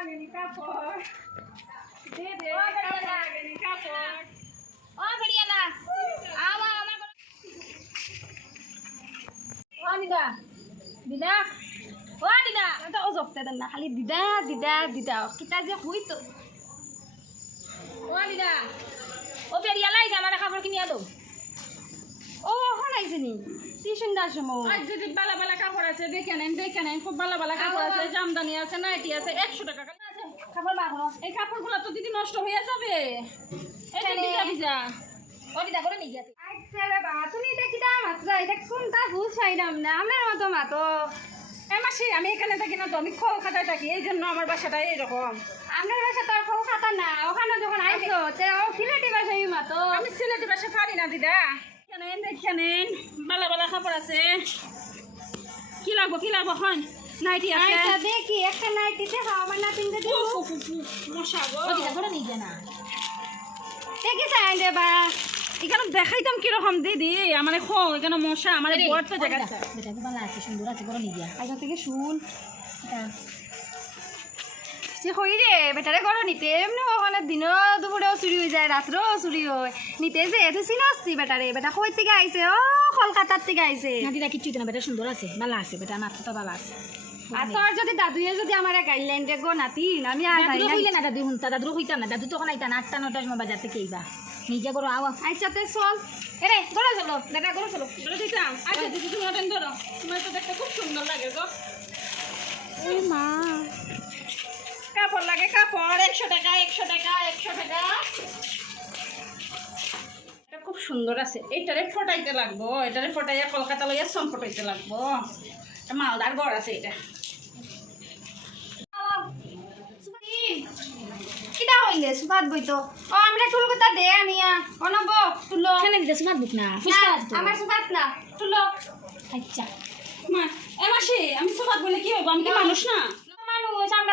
লাগেনি কাপড় দে দে ও, বেরিয়ে কাপড় যা। লাগেনি কাপড় ও ফেরিয়ালা আওয়া আমার ও দিদা দিদা ও দিদা এটা ও জপতে দেন না খালি দিদা দিদা দিদা কিতা যে হুই তো ও দিদা ও ফেরিয়ালা আইছে আমার কাপড় কিনিয়া দাও ও এখন আইছে নি সময় আজ যদি বালা বালা কাপড় আছে দেখে নেন দেখে নেন খুব বালা বালা কাপড় আছে জামদানি আছে নাইটি আছে একশো টাকা কাপড় বার এই কাপড়গুলো তো দিদি নষ্ট হয়ে যাবে। এই ভিজা ভিজা ও করে নিয়ে যাতে আচ্ছা বাবা তুমি এটা কিতা মাত্রা এটা কোনটা বুঝ পাইলাম না আমার মতো মাতো। এই মাসি আমি এখানে থাকি না তো আমি কলকাতায় থাকি এই জন্য আমার বাসাটা এইরকম। আপনার বাসা তো আর খৌ খাতা না ওখানে যখন আইছো তে ও সিলেটি বাসাই মাতো। আমি সিলেটি বাসা পারি না দিদা। নেন দেখে নেন বালা বালা কাপড় আছে। কি লাগবো কি লাগবো নাইটি আছে। দেখি একটা নাইটি দেখো আমার মশা গো ও দিদা নিয়ে না দেখি চাই বা। এখানে দেখাইতাম কীরকম দিদি আমার খো এখানে মশা আমার বড় তো জায়গা বেটা ভালো আছে সুন্দর আছে করে নিয়ে আগে থেকে শুন। সে হই রে বেটারে করো নিতে এমনি ওখানে দিনও দুপুরেও চুরি হয়ে যায় রাত্রেও চুরি হয়। নিতে যে এত চিনস্তি বেটারে বেটা কই থেকে আইছে? ও কলকাতার থেকে আইছে। না দিদা কিচ্ছু না বেটা সুন্দর আছে ভালো আছে বেটা মাথাটা ভালো আছে। আর তোর যদি দাদুয়ে যদি আমার গাইডলাইন রে গো নাতি আমি আর দাদু না দাদু হুনতা দাদু হইতাম না দাদু তখন আইতা না আটটা নটার সময় বাজার থেকে নিজে করো আওয়া আচ্ছা তে চল। এরে গড়ে চলো গড়ে চলো। বলে দিতাম আচ্ছা দিদি তুমি ধরো। তোমার তো দেখতে খুব সুন্দর লাগে গো। ওই মা। কাপড় লাগে কাপড় একশো টাকা একশো টাকা একশো টাকা। এটা খুব সুন্দর আছে। এইটারে ফটাইতে লাগবো এটারে ফটাইয়া কলকাতা লইয়া লাগবো। মালদার ঘর আছে এটা। কিটা হইলে? সুপাত বইতো ও আমরা টুল কথা দে আনিয়া। অনব তুলো। এখানে দিদা সুমাত বুক না তো। আমার আচ্ছা। মা এ মাসি আমি সোফাত বলে কি হব আমি কি মানুষ না?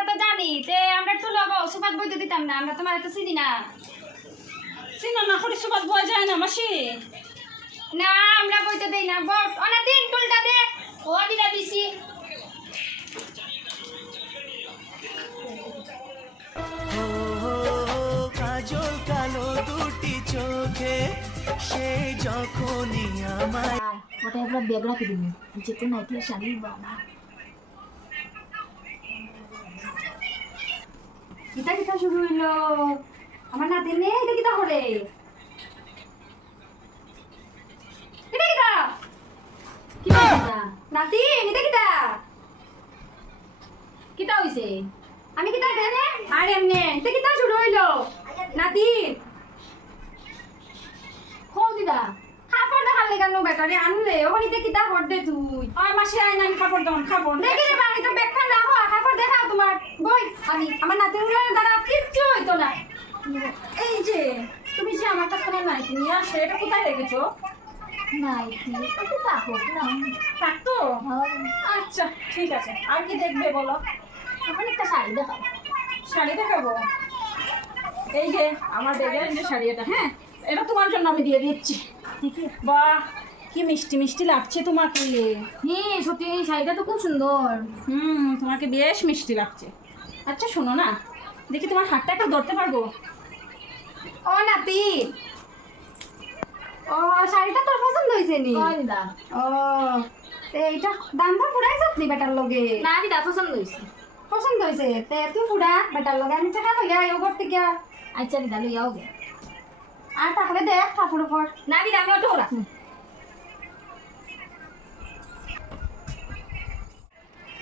তো জানি তে আমরা তো টুলো সুপাত বইতে দিতাম না আমরা তোমার তো চিনি না। চিনো না করে সোফাত বয়া যায় না মাসি। না আমরা বইতে দেই না বট অনেক দিন টুলটা দে ও দিদা দিছি কাজল কালো দুটি চোখে সে যখনই আমায় ওটা এবার ব্যাগ রাখি দিবি। যেতে নাইটি শাড়ি বাবা। কিতা কিতা শুরু হইল। আমার নাতি নেই এটা কিতা করে এটা কিতা কি নাতি এটা কিতা কিটা হইছে? আমি কিতা দেনে আর এমনে এটা কিতা শুরু হইল? নাতি। কো দিদা কাপড় দেখার লেগে নো বেটারে আনলে। ওখানে কিতা হরদে তুই। মাসি আয় না আমি কাপড় দাম কাপড় দেখি রে বাড়ি তো ব্যাগখান রাখো আর কাপড় দেখাও তোমার বই। আমি আমার নাতির দ্বারা কিচ্ছু হইতো না। এই যে তুমি যে আমার কাছে নাইটি নিয়ে আসে এটা কোথায় রেখেছো? নাইটি একটু না থাকতো? আচ্ছা ঠিক আছে আর কি দেখবে বলো? আমার একটা শাড়ি দেখাও। শাড়ি দেখাবো? এই যে আমার ব্যাগের যে শাড়ি এটা হ্যাঁ? এটা তোমার জন্য আমি দিয়ে দিচ্ছি। বাহ! কি মিষ্টি মিষ্টি লাগছে তোমাকে? হ্যাঁ সত্যি এই শাড়িটা তো খুব সুন্দর। হুম তোমাকে বেশ মিষ্টি লাগছে। আচ্ছা শোনো না দেখি তোমার হাতটা একটু ধরতে পারব? ও নাতি। ও শাড়িটা তোর পছন্দ হয়েছে নি? ও তে এইটা দামটা ফুরাইছ নি বেটার লগে? না দিদা পছন্দ হয়েছে। পছন্দ হয়েছে? তে তুই ফুরা বেটার লগে আমি টাকা লইয়া আইও করতে গিয়া আচ্ছা দিদা লই যাও গে। আর তাহলে দেখ কাপড় উপর। না দিদা আমি অটো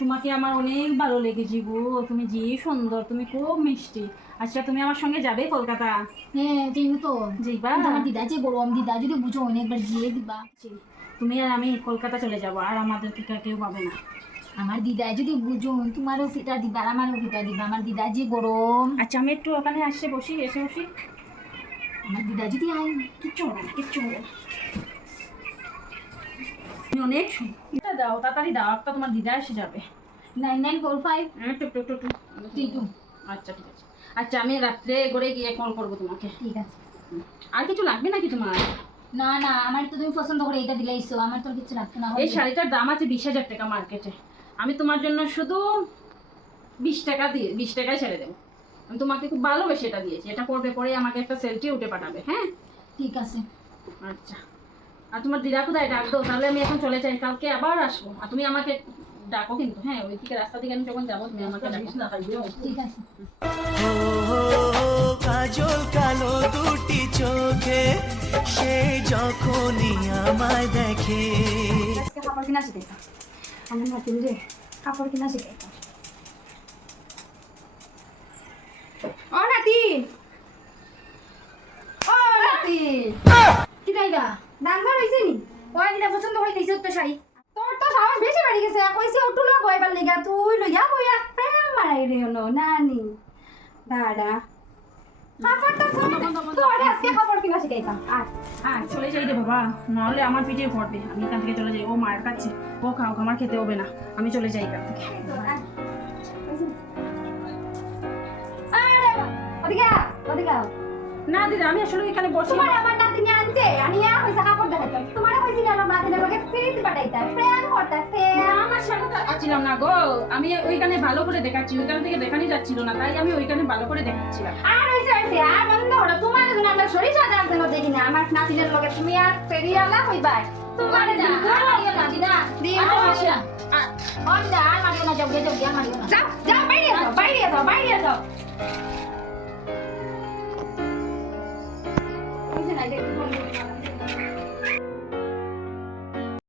তোমাকে আমার অনেক ভালো লেগেছে গো। তুমি যে সুন্দর তুমি খুব মিষ্টি। আচ্ছা তুমি আমার সঙ্গে যাবে কলকাতা? হ্যাঁ ঠিক তো। যাইবা? আমার দিদা যে বড় আমি দিদা যদি বুঝো অনেকবার গিয়ে দিবা। তুমি আর আমি কলকাতা চলে যাব আর আমাদের কেউ পাবে না। আমার দিদা যদি বুঝো তোমারও ফিটা দিবা আমারও ফিটা দিবা। আমার দিদা যে গরম আচ্ছা আমি একটু ওখানে আসছে বসি এসে বসি। আমার দিদা যদি আয় কিচ্ছু হবে না কিচ্ছু হবে। তুমি অনেক। দাও তাড়াতাড়ি দাও একটা তোমার দিদা এসে যাবে। নাইন নাইন ফোর ফাইভ একটু একটু। থ্রি টু আচ্ছা ঠিক আছে। আচ্ছা আমি রাত্রে করে গিয়ে কল করব তোমাকে। ঠিক আছে। আর কিছু লাগবে নাকি তোমার? না না আমার তো তুমি পছন্দ করে এটা দিলে ইসো আমার তো কিছু লাগতো না এই শাড়িটার দাম আছে বিশ হাজার টাকা মার্কেটে। আমি তোমার জন্য শুধু বিশ টাকা দিয়ে বিশ টাকায় ছেড়ে দেবো। আমি তোমাকে খুব ভালোবেসে এটা দিয়েছি। এটা পড়বে পরে আমাকে একটা সেলফি উঠে পাঠাবে হ্যাঁ? ঠিক আছে। আচ্ছা। আর তোমার দিদা কোথায়? ডাক দাও তাহলে আমি এখন চলে যাই। কালকে আবার আসব। আর তুমি আমাকে ডাকো কিন্তু হ্যাঁ ওই দিকে রাস্তা থেকে আমি যখন যাব তুমি আমাকে ডাকো। ঠিক আছে। কাজল কালো দুটি চোখে সে যখনই আমায় দেখে। আজকে কাপড় কিনা শিখাইতাম আমার নাতিন রে কাপড় কিনা শিখাইতাম ও নাতিন! ও নাতিন! কি দাঙ্গা হয়েছে নি? ওই দিনা পছন্দ হয়ে দিয়েছে তো শাড়ি? তোর তো সাহস বেশি বাড়ি গেছে। কইছে ওটু এবার লিগা তুই লইয়া বইয়া প্রেম মারাই রে হলো নানি। দাদা কাপড় তো তোর আজকে কাপড় কিনা শিখাইতাম। আর হ্যাঁ চলে যাই রে বাবা। নাহলে আমার পিঠে পড়বে। আমি এখান থেকে চলে যাই। ও মায়ের কাছে। ও খাও আমার খেতে হবে না। আমি চলে যাই এখান থেকে। ওদিকে ওদিকে না দিদা আমি আসলে এখানে বসি আমার আনছে আনিয়া হইছে কাপড় দেখাইতাম তোমার না আমার নাতিনের লগে ফিরিতে পাঠাইতা। প্রেম করতা আমার সাথে তো আসছিলাম না গো। আমি ওইখানে ভালো করে দেখাচ্ছি ওইখান থেকে দেখানি যাচ্ছিল না তাই আমি ওইখানে ভালো করে দেখাচ্ছিলাম। আর হইছে হইছে আর বন্ধ হলো। তোমার জন্য আমরা সরিষা দাঁড় দেন দেখি না। আমার নাতিনের লগে তুমি আর ফেরিয়ালা হইবা। তোমার না মারিও না আ- ও দিদা। আর মারিও না যাও গে যাও গে আর মারিও না। যাও যাও বাইরে যাও বাইরে যাও বাইরে যাও। 来这个